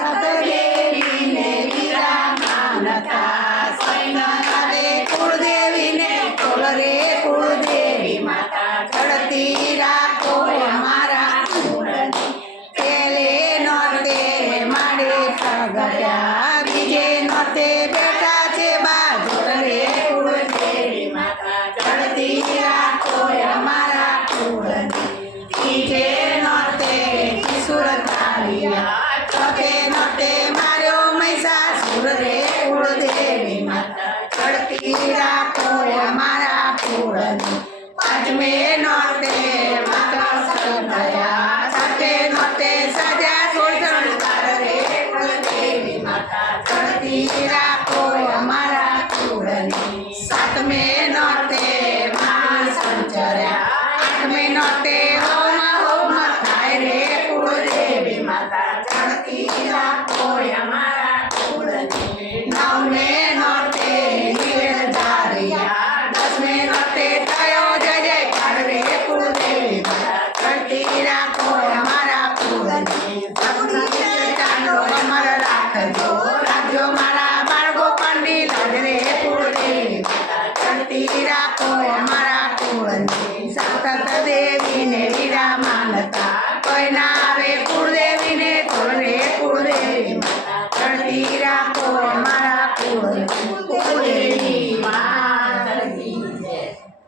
સતદેવીને વીરા માનતા સૈનારે કુળદેવીને કોલ રે કુળદેવી માતા ચડતી રાખો અમારા પેલે નોરતે માડે બીજે નોરતે બેટા છે બાજુ રે કુળદેવી માતા ચડતી રાખો અમારા કુળની બીજે નોરતે સુરત તાળિયા ચોથે નોરતે માર્યો મહિષાસુર રે કુળદેવી માતા. ચડતી રાખો અમારા કુળની પાંચમે નોરતે માતા સગડ્યા સાતે સાતમે રાખજો રાખજો મારા બાળકો પંડી લાજ રે કુળદેવી માતા ચડતી રાખો અમારા કુળની. સતત દેવીને વીરા માનતા કોઈ ના આવે